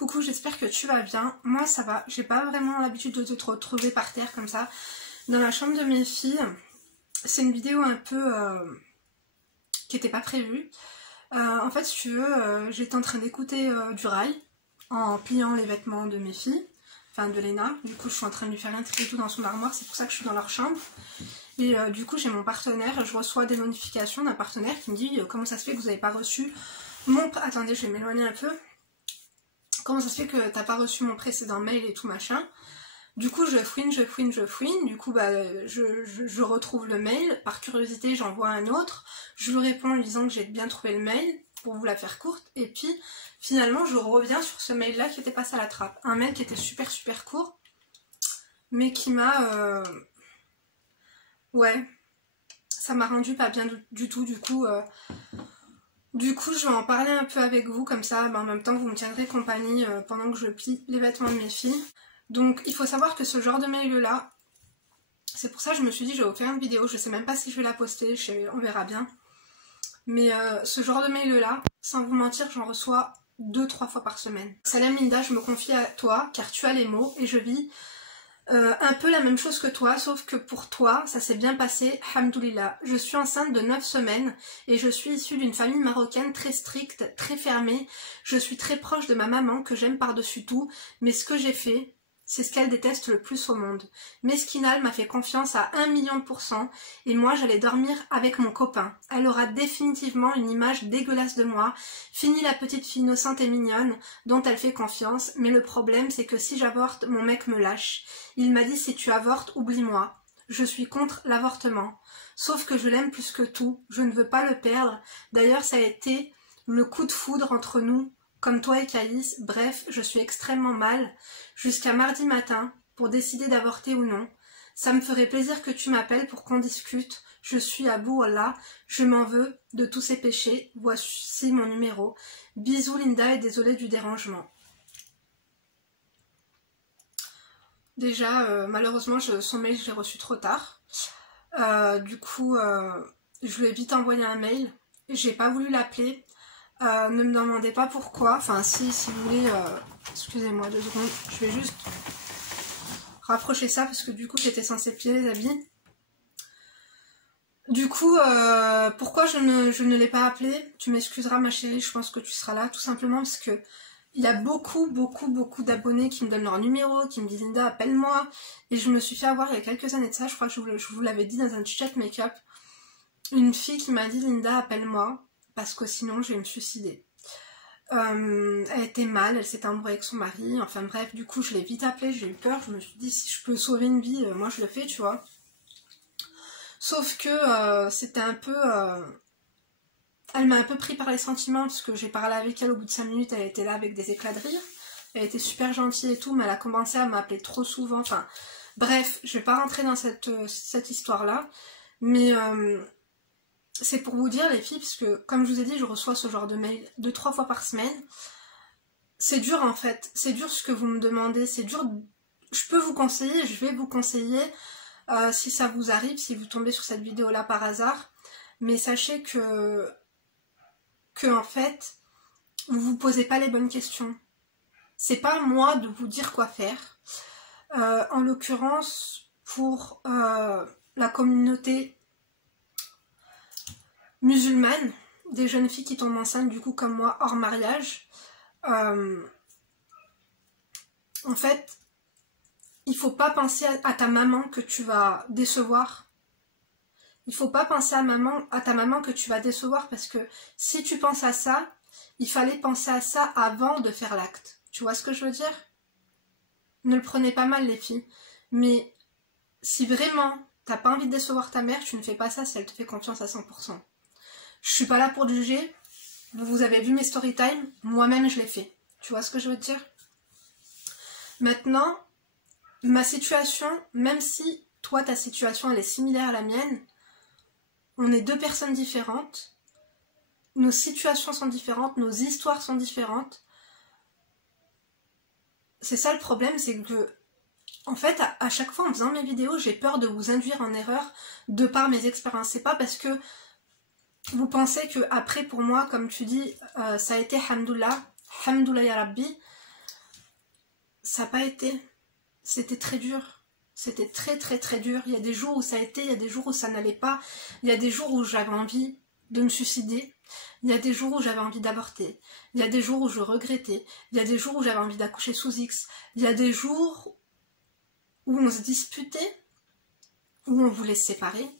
Coucou, j'espère que tu vas bien. Moi ça va, j'ai pas vraiment l'habitude de te retrouver par terre comme ça dans la chambre de mes filles. C'est une vidéo un peu qui n'était pas prévue. En fait, si tu veux, j'étais en train d'écouter du rail en pliant les vêtements de mes filles, enfin de Léna. Du coup, je suis en train de lui faire un tri et tout dans son armoire, c'est pour ça que je suis dans leur chambre. Et du coup, j'ai mon partenaire, je reçois des notifications d'un partenaire qui me dit comment ça se fait que vous n'avez pas reçu mon... Attendez, je vais m'éloigner un peu. Comment ça se fait que t'as pas reçu mon précédent mail et tout machin. Du coup je fouine, du coup bah je retrouve le mail, par curiosité j'envoie un autre, je lui réponds en lui disant que j'ai bien trouvé le mail, pour vous la faire courte, et puis finalement je reviens sur ce mail là qui était passé à la trappe. Un mail qui était super court, mais qui m'a... Ouais, ça m'a rendu pas bien du tout, du coup... je vais en parler un peu avec vous, comme ça, en même temps, vous me tiendrez compagnie pendant que je plie les vêtements de mes filles. Donc, il faut savoir que ce genre de mail-là, c'est pour ça que je me suis dit, je vais vous faire une vidéo, je sais même pas si je vais la poster, on verra bien. Mais ce genre de mail-là, sans vous mentir, j'en reçois 2-3 fois par semaine. Salam Linda, je me confie à toi, car tu as les mots, et je vis... un peu la même chose que toi, sauf que pour toi, ça s'est bien passé, hamdoulillah. Je suis enceinte de 9 semaines et je suis issue d'une famille marocaine très stricte, très fermée. Je suis très proche de ma maman, que j'aime par-dessus tout, mais ce que j'ai fait, c'est ce qu'elle déteste le plus au monde. Meskinal m'a fait confiance à 1 million % et moi j'allais dormir avec mon copain. Elle aura définitivement une image dégueulasse de moi. Fini la petite fille innocente et mignonne dont elle fait confiance, mais le problème c'est que si j'avorte, mon mec me lâche. Il m'a dit si tu avortes, oublie-moi. Je suis contre l'avortement. Sauf que je l'aime plus que tout, je ne veux pas le perdre. D'ailleurs ça a été le coup de foudre entre nous, comme toi et Caïs. Bref, je suis extrêmement mal, jusqu'à mardi matin, pour décider d'avorter ou non. Ça me ferait plaisir que tu m'appelles pour qu'on discute. Je suis à bout, Allah, je m'en veux de tous ces péchés. Voici mon numéro. Bisous Linda et désolée du dérangement. Déjà, malheureusement, son mail, je l'ai reçu trop tard. Du coup, je lui ai vite envoyé un mail. J'ai pas voulu l'appeler. Ne me demandez pas pourquoi. Enfin, si vous voulez... excusez-moi 2 secondes. Je vais juste rapprocher ça parce que du coup, j'étais censée plier les habits. Du coup, pourquoi je ne l'ai pas appelé? Tu m'excuseras ma chérie, je pense que tu seras là. Tout simplement parce que il y a beaucoup d'abonnés qui me donnent leur numéro, qui me disent Linda, appelle-moi. Et je me suis fait avoir il y a quelques années de ça, je crois que je vous l'avais dit dans un chat make-up. Une fille qui m'a dit Linda, appelle-moi, parce que sinon je vais me suicider. Elle était mal, elle s'était embrouillée avec son mari, enfin bref, du coup je l'ai vite appelée, j'ai eu peur, je me suis dit si je peux sauver une vie, moi je le fais, tu vois. Sauf que c'était un peu... Elle m'a un peu pris par les sentiments parce que j'ai parlé avec elle au bout de 5 minutes, elle était là avec des éclats de rire. Elle était super gentille et tout, mais elle a commencé à m'appeler trop souvent. Enfin, bref, je vais pas rentrer dans cette histoire-là. Mais c'est pour vous dire les filles, parce que comme je vous ai dit, je reçois ce genre de mail 2-3 fois par semaine. C'est dur en fait, c'est dur ce que vous me demandez, c'est dur. Je peux vous conseiller, je vais vous conseiller si ça vous arrive, si vous tombez sur cette vidéo-là par hasard. Mais sachez que en fait, vous vous posez pas les bonnes questions. C'est pas à moi de vous dire quoi faire. En l'occurrence, pour la communauté musulmane, des jeunes filles qui tombent enceintes, du coup comme moi, hors mariage, en fait, il faut pas penser à ta maman que tu vas décevoir. Il faut pas penser à ta maman que tu vas décevoir, parce que si tu penses à ça, il fallait penser à ça avant de faire l'acte. Tu vois ce que je veux dire? Ne le prenez pas mal les filles. Mais si vraiment t'as pas envie de décevoir ta mère, tu ne fais pas ça si elle te fait confiance à 100%. Je suis pas là pour juger. Vous avez vu mes story time, moi-même je l'ai fait. Tu vois ce que je veux dire? Maintenant, ma situation, même si toi ta situation elle est similaire à la mienne, on est 2 personnes différentes, nos situations sont différentes, nos histoires sont différentes. C'est ça le problème, c'est que, en fait, à chaque fois en faisant mes vidéos, j'ai peur de vous induire en erreur de par mes expériences. C'est pas parce que vous pensez que après pour moi, comme tu dis, ça a été hamdoullah ya Rabbi, ça n'a pas été. C'était très dur. C'était très très très dur. Il y a des jours où ça a été, il y a des jours où ça n'allait pas. Il y a des jours où j'avais envie de me suicider. Il y a des jours où j'avais envie d'avorter. Il y a des jours où je regrettais. Il y a des jours où j'avais envie d'accoucher sous X. Il y a des jours où on se disputait, où on voulait se séparer.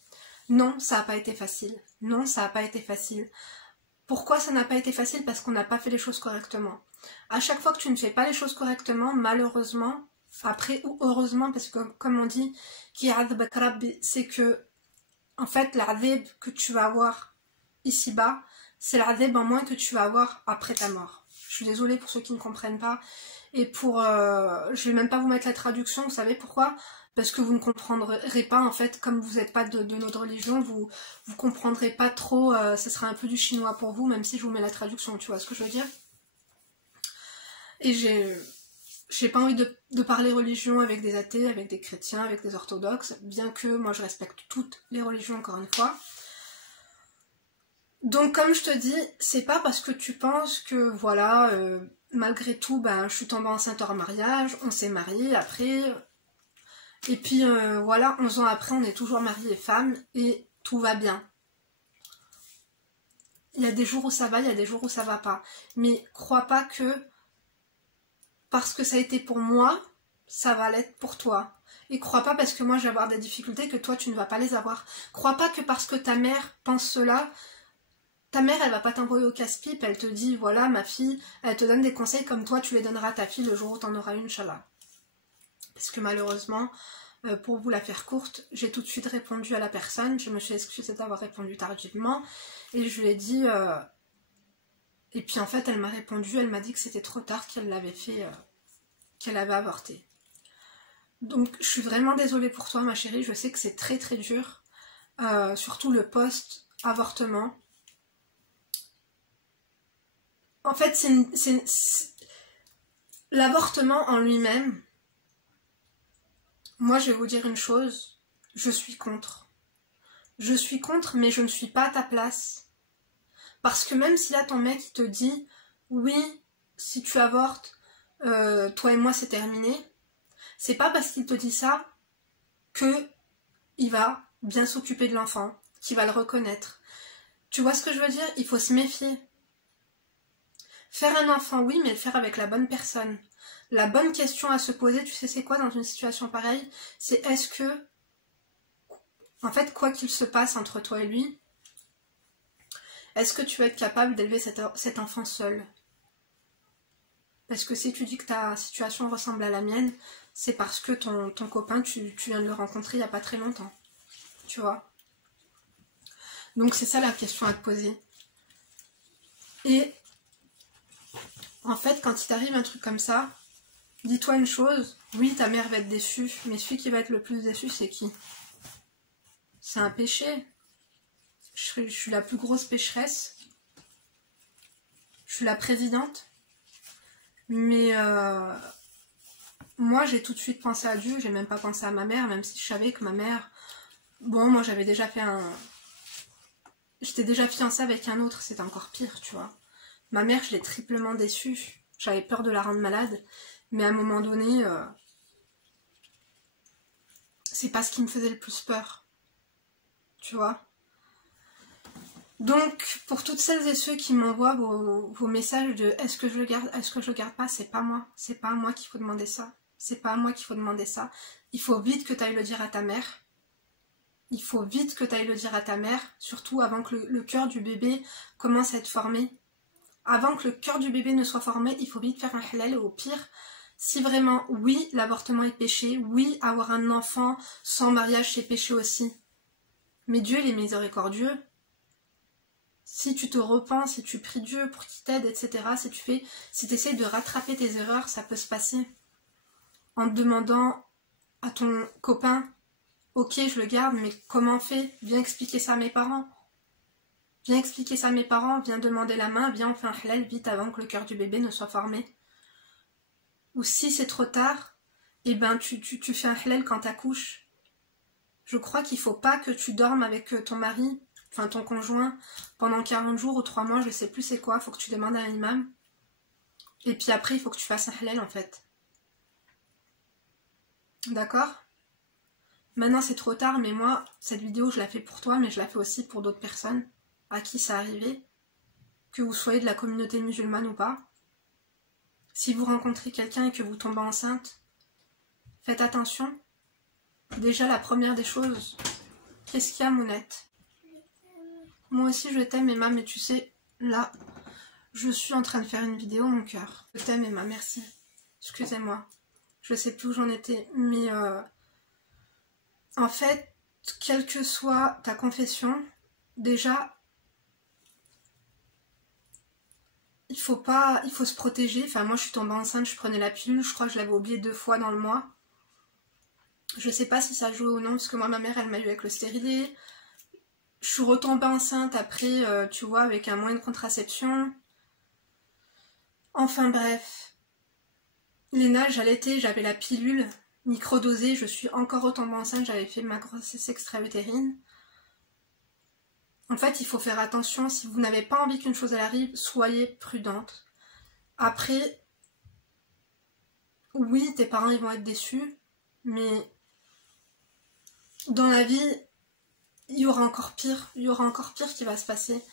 Non, ça n'a pas été facile. Non, ça n'a pas été facile. Pourquoi ça n'a pas été facile? Parce qu'on n'a pas fait les choses correctement. À chaque fois que tu ne fais pas les choses correctement, malheureusement, après ou heureusement, parce que comme on dit, c'est que, en fait, l'adheb que tu vas avoir ici-bas, c'est l'adheb en moins que tu vas avoir après ta mort. Je suis désolée pour ceux qui ne comprennent pas. Et pour... je vais même pas vous mettre la traduction, vous savez pourquoi? Parce que vous ne comprendrez pas, en fait, comme vous n'êtes pas de notre religion, vous comprendrez pas trop, ce sera un peu du chinois pour vous, même si je vous mets la traduction, tu vois ce que je veux dire? Et j'ai pas envie de parler religion avec des athées, avec des chrétiens, avec des orthodoxes, bien que moi je respecte toutes les religions, encore une fois. Donc comme je te dis, c'est pas parce que tu penses que, voilà, malgré tout, ben, je suis tombée enceinte hors mariage, on s'est mariés après... Et puis voilà, 11 ans après, on est toujours mariés et femmes et tout va bien. Il y a des jours où ça va, il y a des jours où ça va pas. Mais crois pas que parce que ça a été pour moi, ça va l'être pour toi. Et crois pas parce que moi je vais avoir des difficultés que toi tu ne vas pas les avoir. Crois pas que parce que ta mère pense cela, ta mère elle va pas t'envoyer au casse-pipe, elle te dit voilà ma fille, elle te donne des conseils comme toi tu les donneras à ta fille le jour où tu en auras une, Inch'Allah. Parce que malheureusement, pour vous la faire courte, j'ai tout de suite répondu à la personne, je me suis excusée d'avoir répondu tardivement, et je lui ai dit... Et puis en fait, elle m'a répondu, elle m'a dit que c'était trop tard, qu'elle l'avait fait, qu'elle avait avorté. Donc je suis vraiment désolée pour toi ma chérie, je sais que c'est très très dur, surtout le post-avortement. En fait, l'avortement en lui-même, moi je vais vous dire une chose, je suis contre. Je suis contre, mais je ne suis pas à ta place. Parce que même si là ton mec il te dit, oui, si tu avortes, toi et moi c'est terminé, c'est pas parce qu'il te dit ça que il va bien s'occuper de l'enfant, qu'il va le reconnaître. Tu vois ce que je veux dire? Il faut se méfier. Faire un enfant, oui, mais le faire avec la bonne personne. La bonne question à se poser, tu sais c'est quoi dans une situation pareille? C'est est-ce que, en fait, quoi qu'il se passe entre toi et lui, est-ce que tu vas être capable d'élever cet enfant seul? Parce que si tu dis que ta situation ressemble à la mienne, c'est parce que ton copain, tu viens de le rencontrer il n'y a pas très longtemps. Tu vois? Donc c'est ça la question à te poser. Et en fait, quand il t'arrive un truc comme ça, dis-toi une chose, oui, ta mère va être déçue, mais celui qui va être le plus déçu, c'est qui? C'est un péché. Je suis la plus grosse pécheresse. Je suis la présidente. Mais moi, j'ai tout de suite pensé à Dieu, j'ai même pas pensé à ma mère, même si je savais que ma mère... Bon, moi, j'avais déjà fait un... J'étais déjà fiancée avec un autre, c'était encore pire, tu vois. Ma mère, je l'ai triplement déçue. J'avais peur de la rendre malade. Mais à un moment donné, c'est pas ce qui me faisait le plus peur. Tu vois. Donc, pour toutes celles et ceux qui m'envoient vos messages de est-ce que je le garde, est-ce que je le garde pas, c'est pas moi. C'est pas à moi qu'il faut demander ça. C'est pas à moi qu'il faut demander ça. Il faut vite que tu ailles le dire à ta mère. Il faut vite que tu ailles le dire à ta mère, surtout avant que le cœur du bébé commence à être formé. Avant que le cœur du bébé ne soit formé, il faut vite faire un halal, et au pire, si vraiment, oui, l'avortement est péché, oui, avoir un enfant sans mariage, c'est péché aussi. Mais Dieu, il est miséricordieux. Si tu te repens, si tu pries Dieu pour qu'il t'aide, etc., si tu essaies de rattraper tes erreurs, ça peut se passer. En te demandant à ton copain, ok, je le garde, mais comment on fait? Viens expliquer ça à mes parents. Viens expliquer ça à mes parents, viens demander la main, viens on fait un halal vite avant que le cœur du bébé ne soit formé. Ou si c'est trop tard, eh ben tu fais un halal quand t'accouches. Je crois qu'il faut pas que tu dormes avec ton mari, enfin ton conjoint, pendant 40 jours ou 3 mois, je sais plus c'est quoi, faut que tu demandes à un imam. Et puis après, il faut que tu fasses un halal en fait. D'accord? Maintenant c'est trop tard, mais moi, cette vidéo je la fais pour toi, mais je la fais aussi pour d'autres personnes à qui ça arrivé, que vous soyez de la communauté musulmane ou pas. Si vous rencontrez quelqu'un et que vous tombez enceinte, faites attention. Déjà la première des choses, qu'est-ce qu'il y a, Mounette? Moi aussi je t'aime Emma, mais tu sais, là, je suis en train de faire une vidéo, mon cœur. Je t'aime Emma, merci. Excusez-moi. Je sais plus où j'en étais, mais en fait, quelle que soit ta confession, déjà, il faut se protéger. Enfin, moi je suis tombée enceinte, je prenais la pilule, je crois que je l'avais oubliée 2 fois dans le mois. Je sais pas si ça joue ou non, parce que moi ma mère elle m'a eu avec le stérilet. Je suis retombée enceinte après, tu vois, avec un moyen de contraception. Enfin bref. Léna, j'allaitais, j'avais la pilule microdosée, je suis encore retombée enceinte, j'avais fait ma grossesse extra-utérine. En fait, il faut faire attention, si vous n'avez pas envie qu'une chose elle arrive, soyez prudente. Après, oui, tes parents ils vont être déçus, mais dans la vie, il y aura encore pire qui va se passer.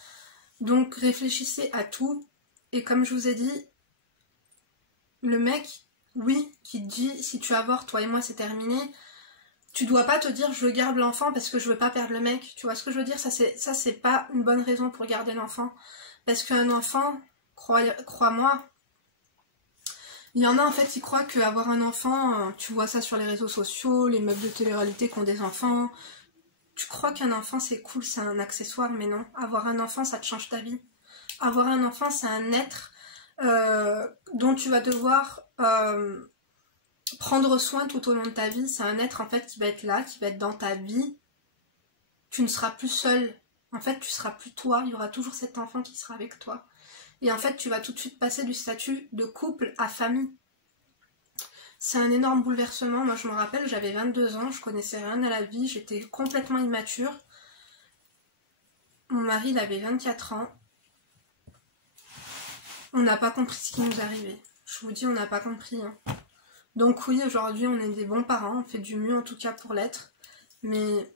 Donc réfléchissez à tout, et comme je vous ai dit, le mec, oui, qui te dit si tu avortes, toi et moi c'est terminé, tu dois pas te dire je garde l'enfant parce que je veux pas perdre le mec, tu vois ce que je veux dire, ça c'est pas une bonne raison pour garder l'enfant, parce qu'un enfant, crois-moi, il y en a en fait qui croient qu'avoir un enfant, tu vois ça sur les réseaux sociaux, les meufs de télé-réalité qui ont des enfants, tu crois qu'un enfant c'est cool, c'est un accessoire, mais non, avoir un enfant ça te change ta vie. Avoir un enfant c'est un être dont tu vas devoir prendre soin tout au long de ta vie. C'est un être en fait qui va être là, qui va être dans ta vie. Tu ne seras plus seul. En fait, tu seras plus toi. Il y aura toujours cet enfant qui sera avec toi. Et en fait, tu vas tout de suite passer du statut de couple à famille. C'est un énorme bouleversement. Moi, je me rappelle, j'avais 22 ans, je connaissais rien à la vie, j'étais complètement immature. Mon mari, il avait 24 ans. On n'a pas compris ce qui nous arrivait. Je vous dis, on n'a pas compris. Hein. Donc oui, aujourd'hui, on est des bons parents. On fait du mieux, en tout cas, pour l'être. Mais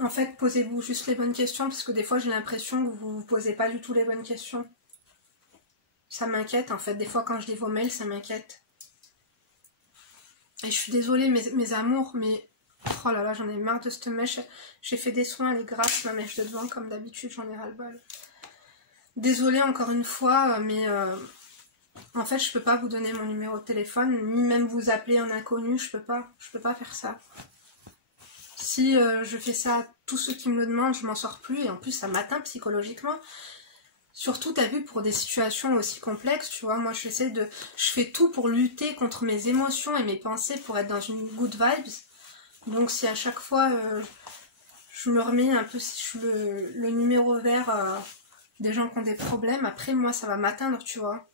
en fait, posez-vous juste les bonnes questions. Parce que des fois, j'ai l'impression que vous ne vous posez pas du tout les bonnes questions. Ça m'inquiète, en fait. Des fois, quand je lis vos mails, ça m'inquiète. Et je suis désolée, mes amours, mais... Oh là là, j'en ai marre de cette mèche. J'ai fait des soins, elle est grasse, ma mèche de devant, comme d'habitude, j'en ai ras-le-bol. Désolée encore une fois, mais en fait je peux pas vous donner mon numéro de téléphone, ni même vous appeler en inconnu, je peux pas faire ça. Si je fais ça à tous ceux qui me le demandent, je m'en sors plus, et en plus ça m'atteint psychologiquement. Surtout, t'as vu, pour des situations aussi complexes, tu vois, moi je fais tout pour lutter contre mes émotions et mes pensées pour être dans une good vibes. Donc si à chaque fois je me remets un peu, si je suis le numéro vert des gens qui ont des problèmes, après moi ça va m'atteindre, tu vois.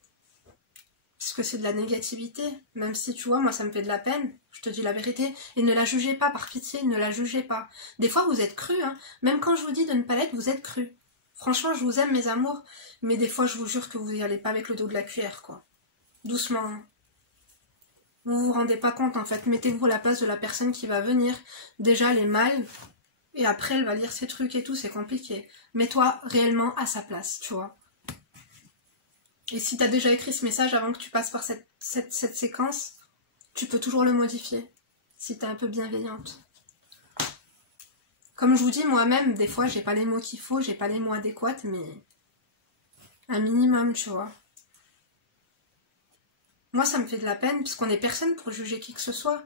Parce que c'est de la négativité, même si tu vois, moi ça me fait de la peine, je te dis la vérité. Et ne la jugez pas, par pitié, ne la jugez pas. Des fois vous êtes crus, hein. Même quand je vous dis de ne pas l'être, vous êtes crus. Franchement, je vous aime mes amours, mais des fois je vous jure que vous n'y allez pas avec le dos de la cuillère, quoi. Doucement. Hein. Vous vous rendez pas compte, en fait. Mettez-vous à la place de la personne qui va venir. Déjà, elle est mal, et après elle va lire ses trucs et tout, c'est compliqué. Mets-toi réellement à sa place, tu vois. Et si tu as déjà écrit ce message avant que tu passes par cette séquence, tu peux toujours le modifier, si tu es un peu bienveillante. Comme je vous dis, moi-même, des fois, j'ai pas les mots qu'il faut, j'ai pas les mots adéquats, mais un minimum, tu vois. Moi, ça me fait de la peine, parce qu'on est personne pour juger qui que ce soit.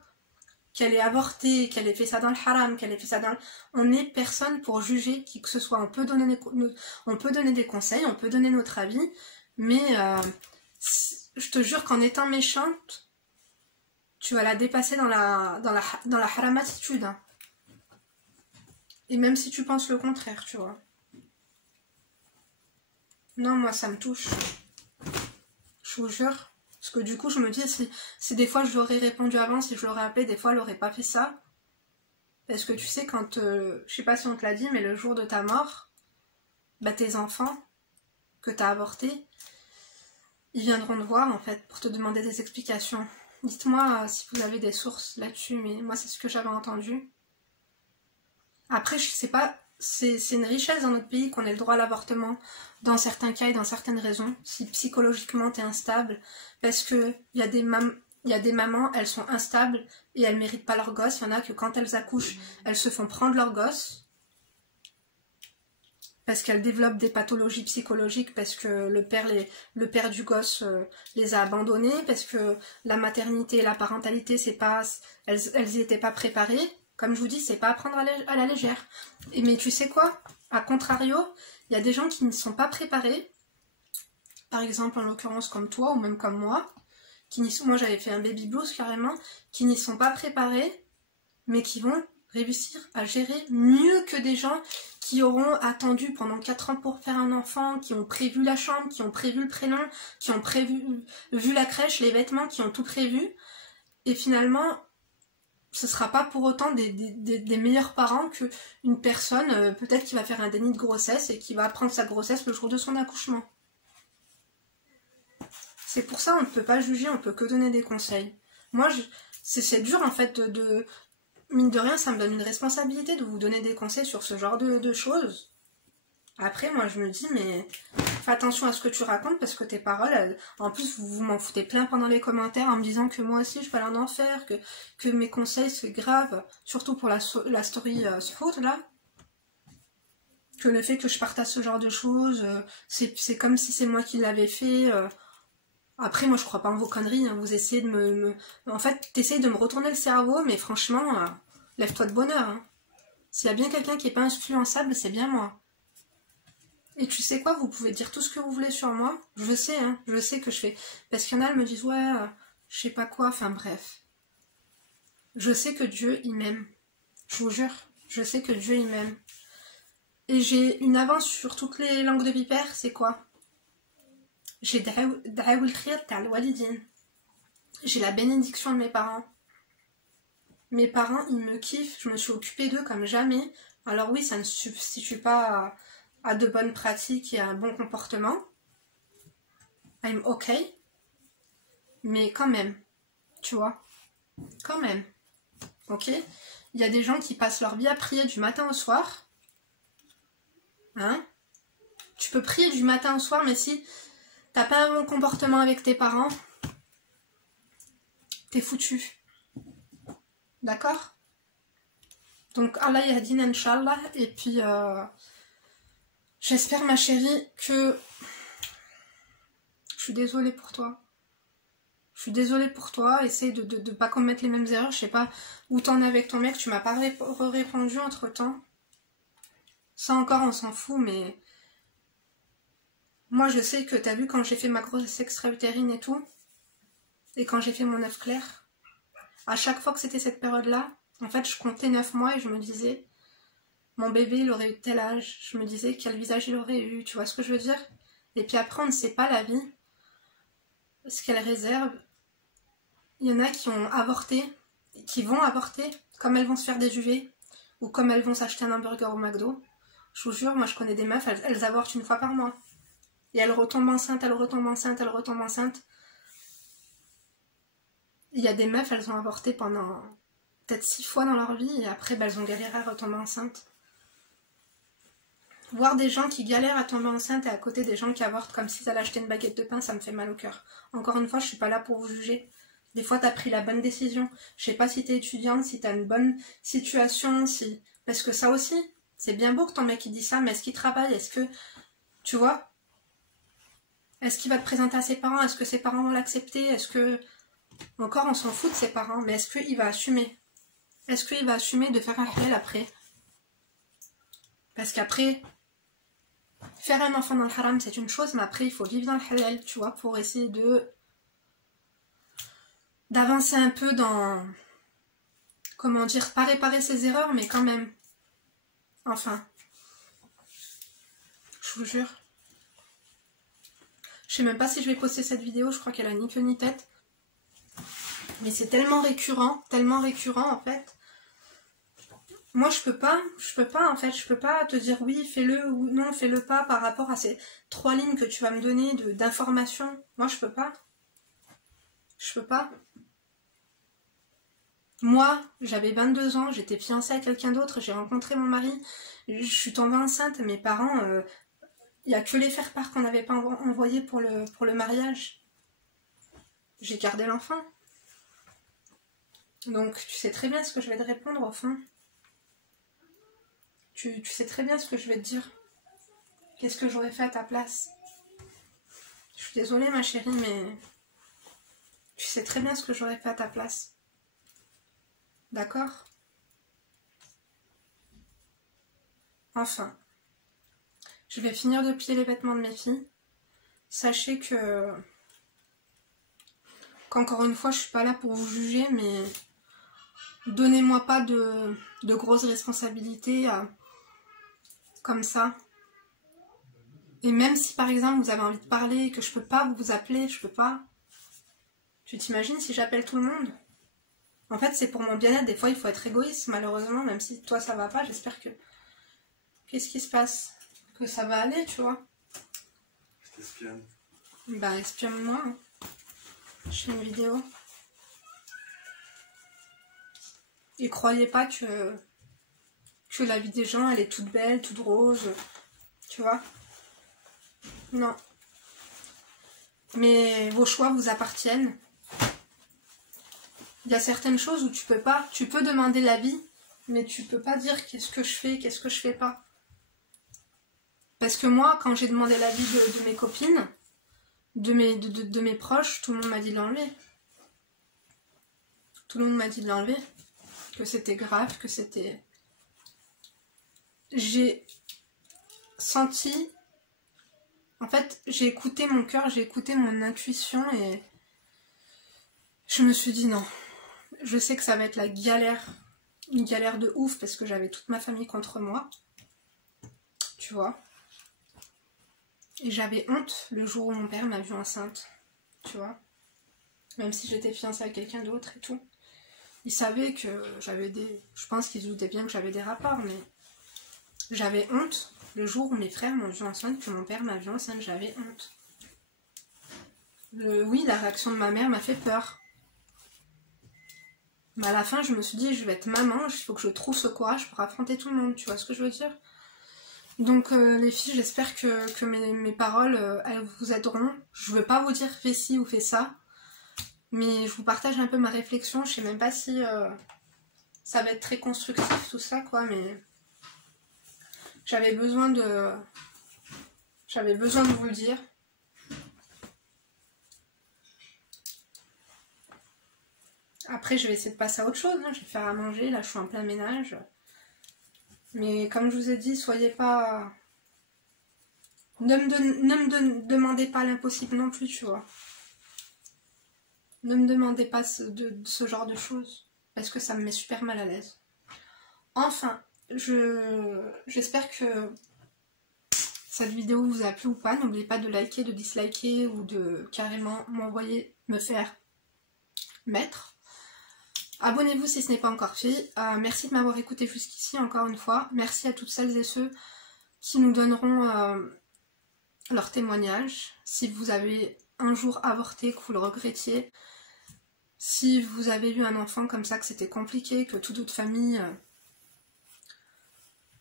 Qu'elle ait avorté, qu'elle ait fait ça dans le haram, qu'elle ait fait ça dans le... On est personne pour juger qui que ce soit. On peut donner des conseils, on peut donner notre avis, mais je te jure qu'en étant méchante, tu vas la dépasser dans la haramatitude. Hein. Et même si tu penses le contraire, tu vois. Non, moi ça me touche. Je vous jure. Parce que du coup, je me dis, si des fois je lui aurais répondu avant, si je l'aurais appelé, des fois elle aurait pas fait ça. Parce que tu sais, quand, je sais pas si on te l'a dit, mais le jour de ta mort, bah tes enfants que t'as avortés, ils viendront te voir en fait pour te demander des explications. Dites-moi si vous avez des sources là-dessus, mais moi c'est ce que j'avais entendu. Après, je sais pas, c'est une richesse dans notre pays qu'on ait le droit à l'avortement, dans certains cas et dans certaines raisons, si psychologiquement t'es instable, parce que il y a des mamans, elles sont instables et elles méritent pas leur gosse. Il y en a que quand elles accouchent, elles se font prendre leur gosse, parce qu'elles développent des pathologies psychologiques, parce que le père du gosse les a abandonnés, parce que la maternité et la parentalité, c'est pas, elles y étaient pas préparées. Comme je vous dis, c'est pas à prendre à la légère. Mais tu sais quoi? A contrario, il y a des gens qui ne sont pas préparés, par exemple en l'occurrence comme toi ou même comme moi, moi j'avais fait un baby blues carrément, qui n'y sont pas préparés, mais qui vont réussir à gérer mieux que des gens qui auront attendu pendant 4 ans pour faire un enfant, qui ont prévu la chambre, qui ont prévu le prénom, qui ont vu la crèche, les vêtements, qui ont tout prévu. Et finalement, ce sera pas pour autant des meilleurs parents qu'une personne, peut-être qui va faire un déni de grossesse et qui va apprendre sa grossesse le jour de son accouchement. C'est pour ça on ne peut pas juger, on peut que donner des conseils. Moi, c'est dur en fait mine de rien, ça me donne une responsabilité de vous donner des conseils sur ce genre de choses. Après, moi, je me dis, mais fais attention à ce que tu racontes parce que tes paroles, en plus, vous m'en foutez plein pendant les commentaires en me disant que moi aussi, je peux aller en enfer, que mes conseils, c'est grave, surtout pour la story faute, là. Que le fait que je partage ce genre de choses, c'est comme si c'est moi qui l'avais fait. Après, moi, je crois pas en vos conneries, hein. Vous essayez de En fait, t'essayes de me retourner le cerveau, mais franchement, lève-toi de bonheur, hein. S'il y a bien quelqu'un qui est pas influençable, c'est bien moi. Et tu sais quoi, vous pouvez dire tout ce que vous voulez sur moi. Je sais, hein, je sais que je fais. Parce qu'il y en a, elles me disent, ouais, je sais pas quoi, enfin bref. Je sais que Dieu, il m'aime. Je vous jure, je sais que Dieu, il m'aime. Et j'ai une avance sur toutes les langues de vipère, c'est quoi? J'ai j'ai la bénédiction de mes parents. Mes parents, ils me kiffent, je me suis occupée d'eux comme jamais. Alors oui, ça ne substitue pas à de bonnes pratiques et à un bon comportement. I'm okay. Mais quand même, tu vois, quand même. Ok? Il y a des gens qui passent leur vie à prier du matin au soir. Hein? Tu peux prier du matin au soir, mais si t'as pas un bon comportement avec tes parents, t'es foutu. D'accord? Donc Allah yahdina Inch'Allah. Et puis j'espère ma chérie que... Je suis désolée pour toi. Je suis désolée pour toi. Essaye de pas commettre les mêmes erreurs. Je sais pas où t'en es avec ton mec. Tu m'as pas répondu entre temps. Ça encore on s'en fout, mais... Moi je sais que t'as vu quand j'ai fait ma grossesse extra-utérine et tout. Et quand j'ai fait mon œuf clair. À chaque fois que c'était cette période-là, en fait, je comptais 9 mois et je me disais, mon bébé, il aurait eu tel âge. Je me disais quel visage il aurait eu, tu vois ce que je veux dire? Et puis après, on ne sait pas la vie, ce qu'elle réserve. Il y en a qui ont avorté, qui vont avorter, comme elles vont se faire des UV, ou comme elles vont s'acheter un hamburger au McDo. Je vous jure, moi je connais des meufs, elles avortent une fois par mois. Et elles retombent enceintes, elles retombent enceintes, elles retombent enceintes. Il y a des meufs, elles ont avorté pendant peut-être 6 fois dans leur vie et après elles ont galéré à retomber enceintes. Voir des gens qui galèrent à tomber enceinte et à côté des gens qui avortent comme s'ils allaient acheter une baguette de pain, ça me fait mal au cœur. Encore une fois, je suis pas là pour vous juger. Des fois, t'as pris la bonne décision. Je sais pas si t'es étudiante, si t'as une bonne situation, si... Parce que ça aussi, c'est bien beau que ton mec il dit ça, mais est-ce qu'il travaille? Est-ce que... Tu vois? Est-ce qu'il va te présenter à ses parents? Est-ce que ses parents vont l'accepter? Est-ce que... Encore, on s'en fout de ses parents, mais est-ce qu'il va assumer? Est-ce qu'il va assumer de faire un halal après? Parce qu'après, faire un enfant dans le haram, c'est une chose, mais après, il faut vivre dans le halal, tu vois, pour essayer d'avancer un peu dans... Comment dire? Pas réparer ses erreurs, mais quand même. Enfin. Je vous jure. Je sais même pas si je vais poster cette vidéo, je crois qu'elle a ni queue ni tête. Mais c'est tellement récurrent en fait. Moi je peux pas en fait, je peux pas te dire oui fais-le ou non fais-le pas par rapport à ces 3 lignes que tu vas me donner d'informations. Moi je peux pas. Je peux pas. Moi, j'avais 22 ans, j'étais fiancée à quelqu'un d'autre, j'ai rencontré mon mari, je suis tombée enceinte, mes parents, il n'y a que les faire-part qu'on n'avait pas envoyé pour le mariage. J'ai gardé l'enfant. Donc tu sais très bien ce que je vais te répondre au fond. Tu sais très bien ce que je vais te dire. Qu'est-ce que j'aurais fait à ta place? Je suis désolée ma chérie, mais tu sais très bien ce que j'aurais fait à ta place. D'accord? Enfin, je vais finir de plier les vêtements de mes filles. Sachez que qu'encore une fois, je suis pas là pour vous juger, mais donnez-moi pas de grosses responsabilités comme ça. Et même si par exemple vous avez envie de parler et que je peux pas vous appeler, je peux pas. Tu t'imagines si j'appelle tout le monde? En fait, c'est pour mon bien-être. Des fois, il faut être égoïste, malheureusement, même si toi ça va pas. J'espère que. Qu'est-ce qui se passe? Que ça va aller, tu vois. Je t'espionne. Bah, espionne-moi. Hein. Je fais une vidéo. Et croyez pas que la vie des gens, elle est toute belle, toute rose. Tu vois? Non. Mais vos choix vous appartiennent. Il y a certaines choses où tu peux pas. Tu peux demander l'avis, mais tu peux pas dire qu'est-ce que je fais, qu'est-ce que je fais pas. Parce que moi, quand j'ai demandé l'avis de mes copines, de mes proches, tout le monde m'a dit de l'enlever. Tout le monde m'a dit de l'enlever. Que c'était grave, que c'était... J'ai senti... En fait, j'ai écouté mon cœur, j'ai écouté mon intuition et... Je me suis dit non. Je sais que ça va être la galère. Une galère de ouf parce que j'avais toute ma famille contre moi. Tu vois. Et j'avais honte le jour où mon père m'a vue enceinte. Tu vois. Même si j'étais fiancée à quelqu'un d'autre et tout. Ils savaient que j'avais des... Je pense qu'ils se doutaient bien que j'avais des rapports, mais... J'avais honte le jour où mes frères m'ont vue enceinte, que mon père m'a vue enceinte. J'avais honte. Oui, la réaction de ma mère m'a fait peur. Mais à la fin, je me suis dit, je vais être maman, il faut que je trouve ce courage pour affronter tout le monde. Tu vois ce que je veux dire? Donc les filles, j'espère que mes paroles, elles vous aideront. Je veux pas vous dire fais ci ou fais ça, mais je vous partage un peu ma réflexion. Je sais même pas si ça va être très constructif tout ça, quoi, mais j'avais besoin de vous le dire. Après, je vais essayer de passer à autre chose, hein. Je vais faire à manger, là je suis en plein ménage. Mais comme je vous ai dit, soyez pas... Ne me demandez pas l'impossible non plus, tu vois. Ne me demandez pas ce genre de choses, parce que ça me met super mal à l'aise. Enfin, j'espère que cette vidéo vous a plu ou pas. N'oubliez pas de liker, de disliker ou de carrément m'envoyer, me faire mettre. Abonnez-vous si ce n'est pas encore fait. Merci de m'avoir écouté jusqu'ici encore une fois. Merci à toutes celles et ceux qui nous donneront leur témoignage. Si vous avez un jour avorté, que vous le regrettiez, si vous avez eu un enfant comme ça, que c'était compliqué, que toute votre famille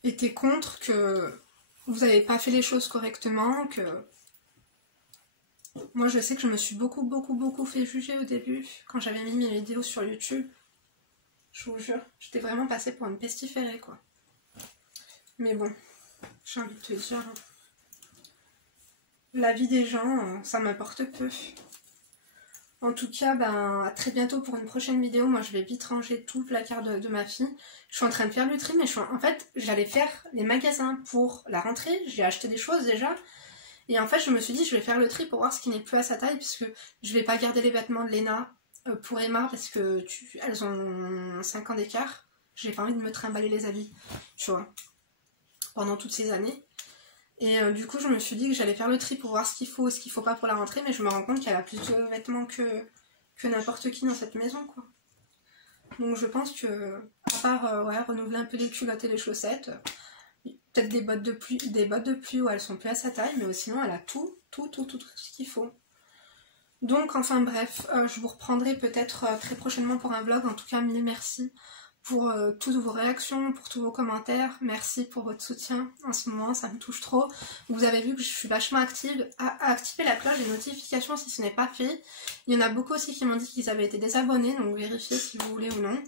était contre, que vous n'avez pas fait les choses correctement, que... Moi je sais que je me suis beaucoup fait juger au début, quand j'avais mis mes vidéos sur YouTube. Je vous jure, j'étais vraiment passée pour une pestiférée, quoi. Mais bon, j'ai envie de te dire, la vie des gens, ça m'importe peu. En tout cas, ben, à très bientôt pour une prochaine vidéo. Moi, je vais vite ranger tout le placard de ma fille. Je suis en train de faire le tri, mais en fait, j'allais faire les magasins pour la rentrée. J'ai acheté des choses déjà. Et en fait, je me suis dit, je vais faire le tri pour voir ce qui n'est plus à sa taille, puisque je vais pas garder les vêtements de Léna pour Emma, parce que elles ont 5 ans d'écart. J'ai pas envie de me trimballer les habits, tu vois, pendant toutes ces années. Et du coup, je me suis dit que j'allais faire le tri pour voir ce qu'il faut et ce qu'il faut pas pour la rentrée, mais je me rends compte qu'elle a plus de vêtements que n'importe qui dans cette maison, quoi. Donc je pense que, à part ouais, renouveler un peu les culottes et les chaussettes, peut-être des bottes de pluie où elles sont plus à sa taille, mais sinon elle a tout ce qu'il faut. Donc enfin bref, je vous reprendrai peut-être très prochainement pour un vlog. En tout cas, mille merci pour toutes vos réactions, pour tous vos commentaires. Merci pour votre soutien en ce moment, ça me touche trop. Vous avez vu que je suis vachement active. Activez la cloche des notifications si ce n'est pas fait. Il y en a beaucoup aussi qui m'ont dit qu'ils avaient été désabonnés, donc vérifiez si vous voulez ou non.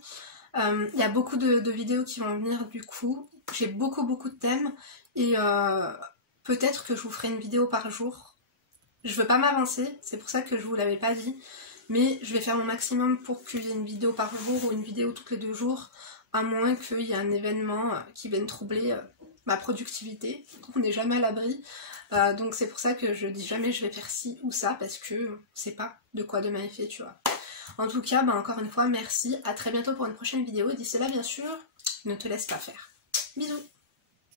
Il y a beaucoup de vidéos qui vont venir du coup. J'ai beaucoup de thèmes et peut-être que je vous ferai une vidéo par jour. Je veux pas m'avancer, c'est pour ça que je vous l'avais pas dit. Mais je vais faire mon maximum pour qu'il y ait une vidéo par jour ou une vidéo toutes les 2 jours, à moins qu'il y ait un événement qui vienne troubler ma productivité. On n'est jamais à l'abri. Donc c'est pour ça que je dis jamais je vais faire ci ou ça, parce que on sait pas de quoi demain est fait, tu vois. En tout cas, encore une fois, merci. À très bientôt pour une prochaine vidéo. Et d'ici là, bien sûr, ne te laisse pas faire. Bisous.